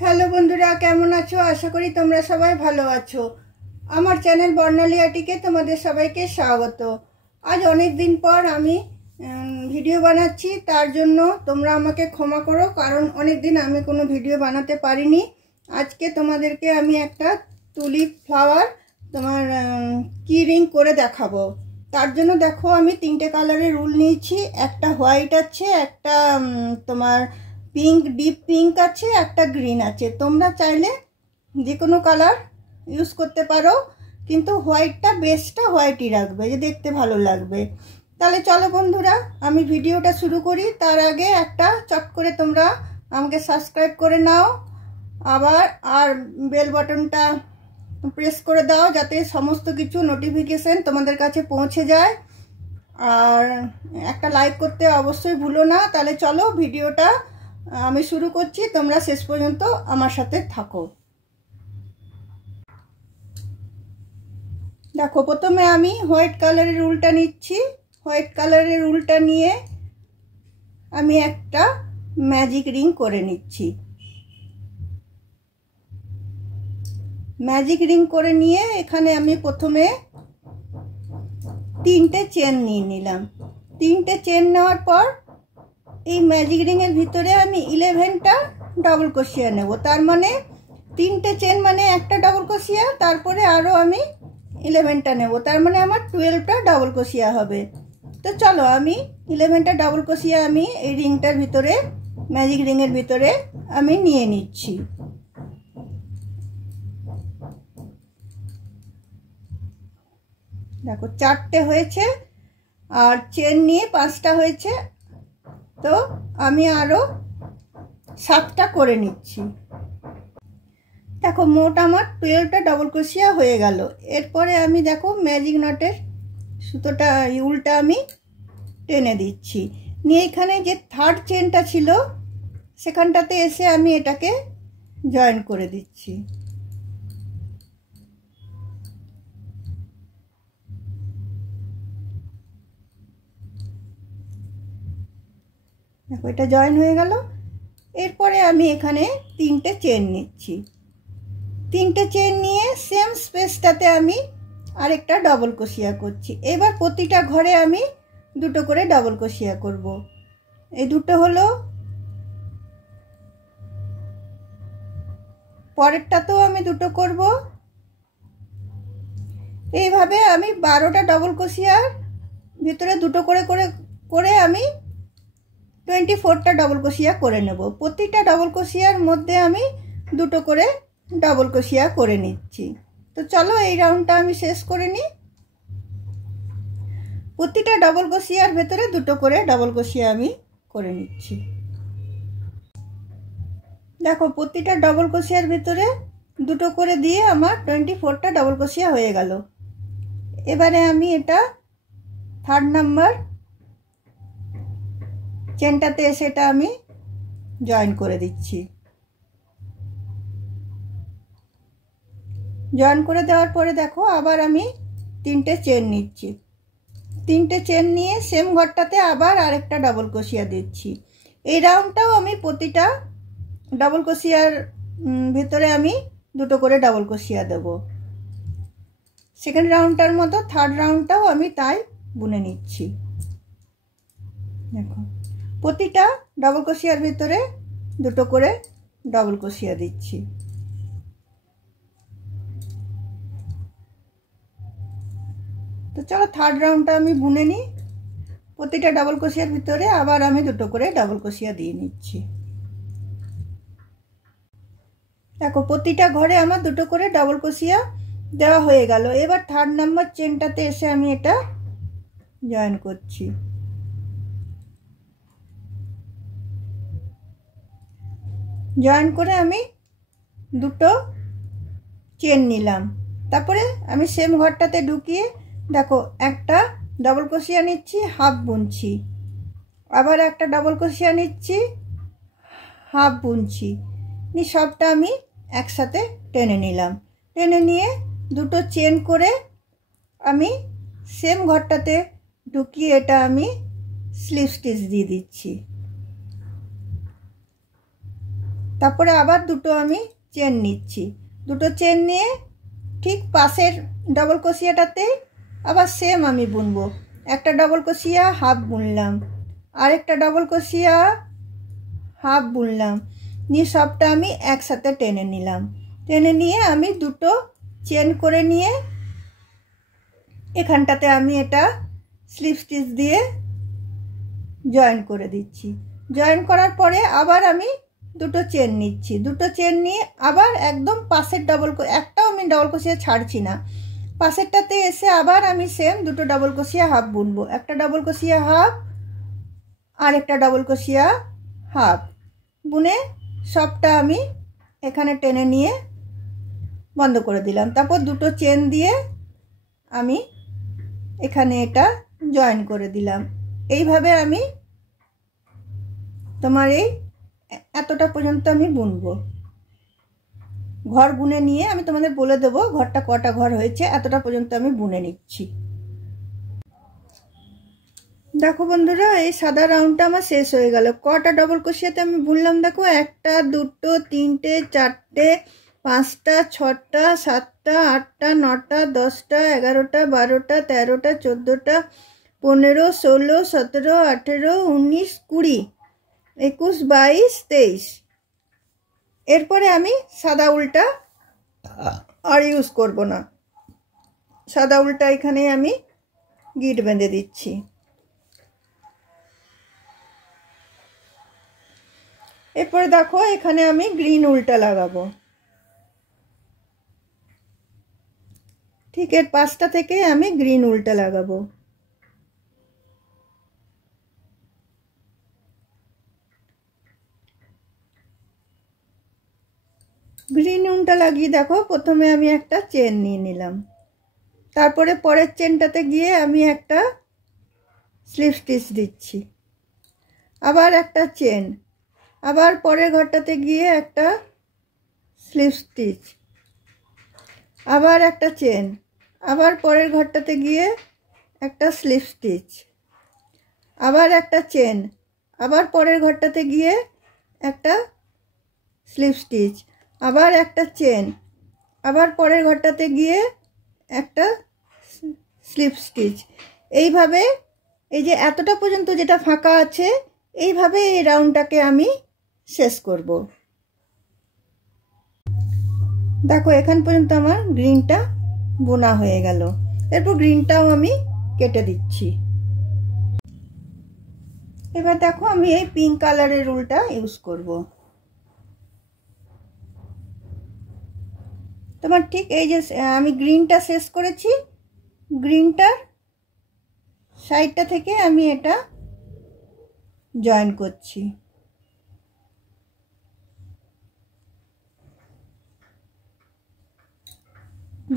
Hello বন্ধুরা, কেমন আছো? আশা করি তোমরা সবাই ভালো আছো। আমার চ্যানেল বর্ণালী আর্টিকে তোমাদের সবাইকে স্বাগত। আজ অনেক দিন পর আমি ভিডিও বানাচ্ছি, তার জন্য তোমরা আমাকে ক্ষমা করো, কারণ অনেক দিন আমি কোনো ভিডিও বানাতে পারিনি। আজকে তোমাদেরকে আমি একটা তুলিপ ফ্লাওয়ার তোমার কি রিং করে দেখাবো। তার জন্য দেখো আমি তিনটে কালারের উল নিয়েছি। একটা হোয়াইট আছে, একটা তোমার পিঙ্ক, ডিপ পিঙ্ক আছে, একটা গ্রিন আছে। তোমরা চাইলে যে কোনো কালার ইউজ করতে পারো, কিন্তু হোয়াইটটা বেসটা হোয়াইটই রাখবে, যে দেখতে ভালো লাগবে। তাহলে চলো বন্ধুরা, আমি ভিডিওটা শুরু করি। তার আগে একটা চট করে তোমরা আমাকে সাবস্ক্রাইব করে নাও, আবার আর বেল বাটনটা প্রেস করে দাও, যাতে সমস্ত কিছু নোটিফিকেশন তোমাদের কাছে পৌঁছে যায়। আর একটা লাইক করতে অবশ্যই ভুলো না। তাহলে চলো ভিডিওটা আমি শুরু করছি, তোমরা শেষ পর্যন্ত আমার সাথে থাকো। দেখো, প্রথমে আমি হোয়াইট কালারের উলটা নিচ্ছি। হোয়াইট কালারের উলটা নিয়ে আমি একটা ম্যাজিক রিং করে নিচ্ছি। ম্যাজিক রিং করে নিয়ে এখানে আমি প্রথমে তিনটে চেন নিয়ে নিলাম। তিনটে চেন নেওয়ার পর এই ম্যাজিক রিংয়ের ভিতরে আমি 11টা ডাবল ক্রোশিয়া নেব। তার মানে তিনটে চেন মানে একটা ডাবল ক্রোশিয়া, তারপরে আরও আমি 11টা নেব, তার মানে আমার 12টা ডাবল ক্রোশিয়া হবে। তো চলো আমি 11টা ডাবল ক্রোশিয়া আমি এই রিংটার ভিতরে, ম্যাজিক রিংয়ের ভিতরে আমি নিয়ে নিচ্ছি। দেখো, 4টে হয়েছে, আর চেন নিয়ে 5টা হয়েছে। তো আমি আরও 7টা করে নিচ্ছি। দেখো, মোট আমার 12টা ডাবল ক্রোশিয়া হয়ে গেল। এরপরে আমি দেখো ম্যাজিক নটের সুতোটা, উলটা আমি টেনে দিচ্ছি। নিয়ে এখানে যে থার্ড চেনটা ছিল সেখানটাতে এসে আমি এটাকে জয়েন করে দিচ্ছি। দেখো, এটা জয়েন হয়ে গেল। এরপরে আমি এখানে 3টে চেন নিচ্ছি। 3টে চেন নিয়ে সেম স্পেসটাতে আমি আরেকটা ডাবল ক্রোশিয়া করছি। এবার প্রতিটা ঘরে আমি দুটো করে ডাবল ক্রোশিয়া করব। এই দুটো হলো, পরেরটাতেও আমি দুটো করব। এইভাবে আমি 12টা ডাবল ক্রোশিয়ার ভিতরে দুটো করে করে করে আমি 24টা ডাবল ক্রোশিয়া করে নেব। প্রতিটা ডাবল ক্রোশিয়ার মধ্যে আমি দুটো করে ডাবল ক্রোশিয়া করে নিচ্ছি। তো চলো এই রাউন্ডটা আমি শেষ করে নিই। প্রতিটা ডাবল ক্রোশিয়ার ভেতরে দুটো করে ডাবল ক্রোশিয়া আমি করে নিচ্ছি। দেখো, প্রতিটা ডাবল ক্রোশিয়ার ভিতরে দুটো করে দিয়ে আমার 24টা ডাবল ক্রোশিয়া হয়ে গেল। এবারে আমি এটা থার্ড নাম্বার চেনটাতে এসে এটা আমি জয়েন করে দিচ্ছি। জয়েন করে দেওয়ার পরে দেখো আবার আমি 3টে চেন নিচ্ছি। 3টে চেন নিয়ে সেম ঘরটাতে আবার আরেকটা ডাবল ক্রোশিয়া দিচ্ছি। এই রাউন্ডটাও আমি প্রতিটা ডাবল ক্রোশিয়ার ভিতরে আমি দুটো করে ডাবল ক্রোশিয়া দেব। সেকেন্ড রাউন্ডটার মতো থার্ড রাউন্ডটাও আমি তাই বুনে নিচ্ছি। দেখো, প্রতিটা ডাবল ক্রোশিয়ার ভিতরে দুটো করে ডাবল ক্রোশিয়া দিচ্ছি। তো চলো থার্ড রাউন্ডটা আমি বুনে নিই। প্রতিটা ডাবল ক্রোশিয়ার ভিতরে আবার আমি দুটো করে ডাবল ক্রোশিয়া দিয়ে নিচ্ছি। দেখো, প্রতিটা ঘরে আমার দুটো করে ডাবল ক্রোশিয়া দেওয়া হয়ে গেল। এবার থার্ড নাম্বার চেনটাতে এসে আমি এটা জয়েন করছি। জয়েন করে আমি দুটো চেন নিলাম। তারপরে আমি সেম ঘরটাতে ঢুকিয়ে দেখো একটা ডাবল ক্রোশিয়া নিচ্ছি, হাফ বুনছি, আবার একটা ডাবল ক্রোশিয়া নিচ্ছি, হাফ বুনছি, নিয়ে সবটা আমি একসাথে টেনে নিলাম। টেনে নিয়ে দুটো চেন করে আমি সেম ঘরটাতে ঢুকিয়ে এটা আমি স্লিপ স্টিচ দিয়ে দিচ্ছি। তারপরে আবার দুটো আমি চেন নিচ্ছি। দুটো চেন নিয়ে ঠিক পাশের ডবল ক্রোশিয়াটাতে আবার সেম আমি বুনবো। একটা ডবল ক্রোশিয়া হাফ বুনলাম, আরেকটা ডবল ক্রোশিয়া হাফ বুনলাম, নিয়ে সবটা আমি একসাথে টেনে নিলাম। টেনে নিয়ে আমি দুটো চেন করে নিয়ে এখানটাতে আমি এটা স্লিপ স্টিচ দিয়ে জয়েন করে দিচ্ছি। জয়েন করার পরে আবার আমি দুটো চেন নিচ্ছি। দুটো চেন নিয়ে আবার একদম পাশের একটাও আমি ডবল ক্রোশিয়া ছাড়ছি না। পাশেরটাতে এসে আবার আমি সেম দুটো ডবল ক্রোশিয়া হাফ বুনবো। একটা ডবল ক্রোশিয়া হাফ আর একটা ডবল ক্রোশিয়া হাফ বুনে সবটা আমি এখানে টেনে নিয়ে বন্ধ করে দিলাম। তারপর দুটো চেন দিয়ে আমি এখানে এটা জয়েন করে দিলাম। এইভাবে আমি তোমার এই এতটা পর্যন্ত আমি বুনবো। ঘর বুনে নিয়ে আমি তোমাদের বলে দেবো ঘরটা কটা ঘর হয়েছে। এতটা পর্যন্ত আমি বুনে নিচ্ছি। দেখো বন্ধুরা, এই সাদা রাউন্ডটা আমার শেষ হয়ে গেল। কটা ডবল ক্রোশিয়াতে আমি বুনলাম দেখো, একটা, দুটো, তিনটে, চারটে, পাঁচটা, ছটা, সাতটা, আটটা, নটা, 10টা, 11টা, 12টা, 13টা, 14টা, 15, 16, 17, 18, 19, 20, 21, 22, 23। এরপরে আমি সাদা উল্টা আর ইউজ করব না। সাদা উল্টা এখানে আমি গিট বেঁধে দিচ্ছি। এরপরে দেখো এখানে আমি গ্রিন উল্টা লাগাবো। ঠিক এর পাশটা থেকে আমি গ্রিন উল্টা লাগাবো। গ্রিন উল্টা লাগিয়ে দেখো প্রথমে আমি একটা চেন নিয়ে নিলাম, তারপরে পরের চেনটাতে গিয়ে আমি একটা স্লিপ স্টিচ দিচ্ছি, আবার একটা চেন, আবার পরের ঘরটাতে গিয়ে একটা স্লিপ স্টিচ, আবার একটা চেন, আবার পরের ঘরটাতে গিয়ে একটা স্লিপ স্টিচ, আবার একটা চেন, আবার পরের ঘরটাতে গিয়ে একটা স্লিপ স্টিচ, আবার একটা চেন, আবার পরের ঘরটাতে গিয়ে একটা স্লিপ স্টিচ। এইভাবে এই যে এতটা পর্যন্ত যেটা ফাঁকা আছে এইভাবে এই রাউন্ডটাকে আমি শেষ করব। দেখো এখান পর্যন্ত আমার গ্রিনটা বোনা হয়ে গেল। এরপর গ্রিনটাও আমি কেটে দিচ্ছি। এবার দেখো আমি এই পিঙ্ক কালারের উলটা ইউজ করব। তোমার ঠিক এই যে আমি গ্রিনটা শেষ করেছি, গ্রিনটার সাইডটা থেকে আমি এটা জয়েন করছি।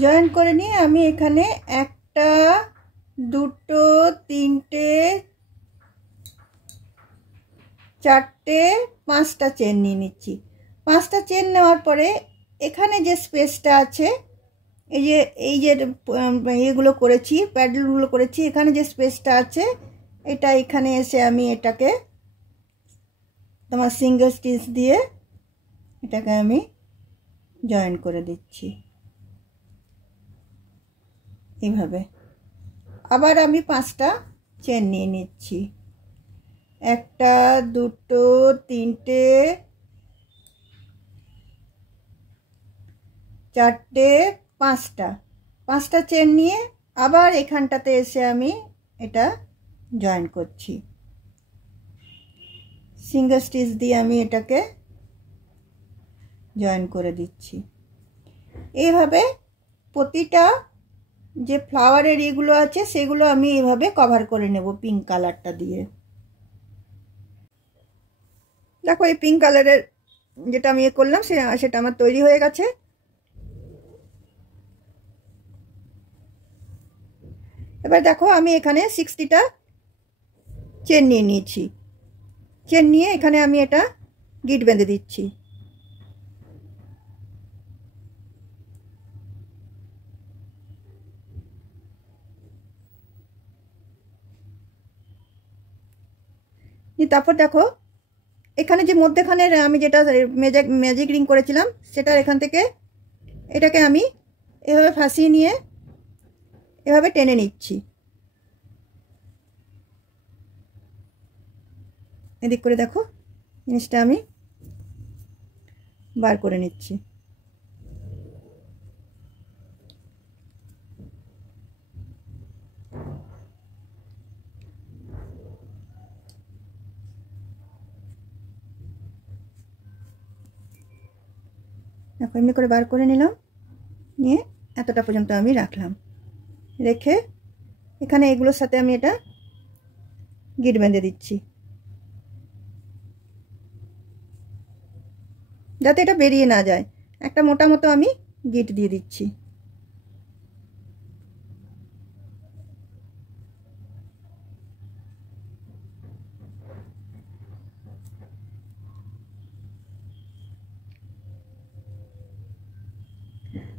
জয়েন করে নিয়ে আমি এখানে একটা, দুটো, তিনটে, চারটে, পাঁচটা চেন নিয়ে নিচ্ছি। পাঁচটা চেন নেওয়ার পরে এখানে যে স্পেসটা আছে, এই যে এগুলো করেছি, প্যাডেলগুলো করেছি, এখানে যে স্পেসটা আছে এটা এখানে এসে আমি এটাকে তোমার সিঙ্গেল স্টিচ দিয়ে এটাকে আমি জয়েন করে দিচ্ছি এইভাবে। আবার আমি পাঁচটা চেন নিয়ে নিচ্ছি, একটা, দুটো, তিনটে, চারটে, পাঁচটা চেন নিয়ে আবার এখানটাতে এসে আমি এটা জয়েন করছি। সিঙ্গেল স্টিচ দিয়ে আমি এটাকে জয়েন করে দিচ্ছি। এইভাবে প্রতিটা যে ফ্লাওয়ারের এগুলো আছে সেগুলো আমি এইভাবে কভার করে নেব পিঙ্ক কালারটা দিয়ে। দেখো এই পিঙ্ক কালারের যেটা আমি করলাম সেটা আমার তৈরি হয়ে গেছে। এবার দেখো আমি এখানে 60টা চেন নিয়ে নিয়েছি। চেন নিয়ে এখানে আমি এটা গিট বেঁধে দিচ্ছি। তারপর দেখো এখানে যে মধ্যখানের আমি যেটা ম্যাজিক রিং করেছিলাম সেটার এখান থেকে এটাকে আমি এভাবে ফাঁসিয়ে নিয়ে এভাবে টেনে নিচ্ছি, এদিক করে দেখো জিনিসটা আমি বার করে নিচ্ছি। দেখো এমনি করে বার করে নিলাম, নিয়ে এতটা পর্যন্ত আমি রাখলাম, রেখে এখানে এগুলোর সাথে আমি এটা গিট বেঁধে দিচ্ছি যাতে এটা বেরিয়ে না যায়। একটা মোটা মতো আমি গিট দিয়ে দিচ্ছি।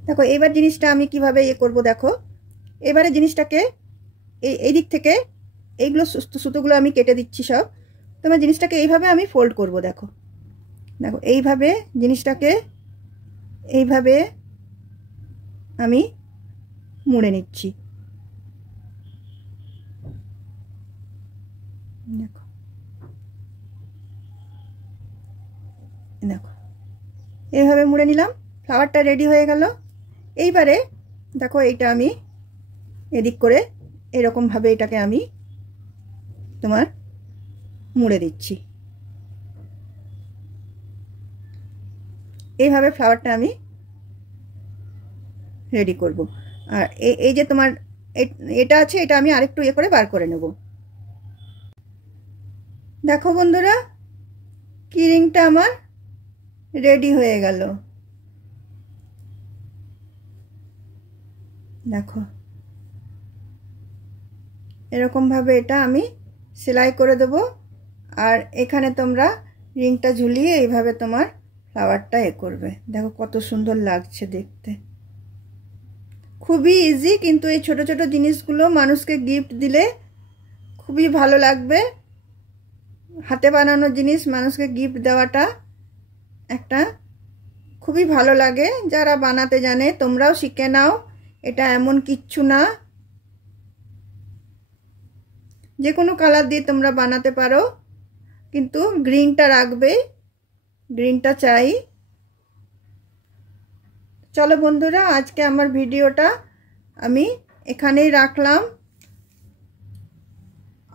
দেখো এবার জিনিসটা আমি কিভাবে করব, দেখো এবারে জিনিসটাকে এই দিক থেকে এইগুলো সুতোগুলো আমি কেটে দিচ্ছি সব। তোমার জিনিসটাকে এইভাবে আমি ফোল্ড করব। দেখো দেখো এইভাবে জিনিসটাকে এইভাবে আমি মুড়ে নিচ্ছি। দেখো দেখো এইভাবে মুড়ে নিলাম, ফ্লাওয়ারটা রেডি হয়ে গেল। এইবারে দেখো এইটা আমি এদিক করে এরকমভাবে এটাকে আমি তোমার মুড়ে দিচ্ছি। এইভাবে ফ্লাওয়ারটা আমি রেডি করব। আর এই যে তোমার এটা আছে, এটা আমি আরেকটু ইয়ে করে বার করে নেব। দেখো বন্ধুরা কি রিংটা আমার রেডি হয়ে গেল। দেখো এরকমভাবে এটা আমি সেলাই করে দেব। আর এখানে তোমরা রিংটা ঝুলিয়ে এইভাবে তোমার ফ্লাওয়ারটা করবে। দেখো কত সুন্দর লাগছে দেখতে, খুবই ইজি। কিন্তু এই ছোট ছোট জিনিসগুলো মানুষকে গিফট দিলে খুবই ভালো লাগবে। হাতে বানানো জিনিস মানুষকে গিফট দেওয়াটা একটা খুবই ভালো লাগে। যারা বানাতে জানে তোমরাও শিখে নাও, এটা এমন কিচ্ছু না, যে কোনো কালার দিয়ে তোমরা বানাতে পারো, কিন্তু গ্রিনটা রাখবে, গ্রিনটা চাই। চলো বন্ধুরা আজকে আমার ভিডিওটা আমি এখানেই রাখলাম।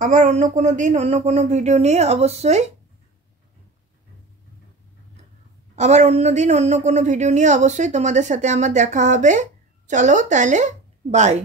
আবার অন্য কোনো দিন অন্য কোনো ভিডিও নিয়ে অবশ্যই তোমাদের সাথে আমার দেখা হবে। চলো তাহলে বাই।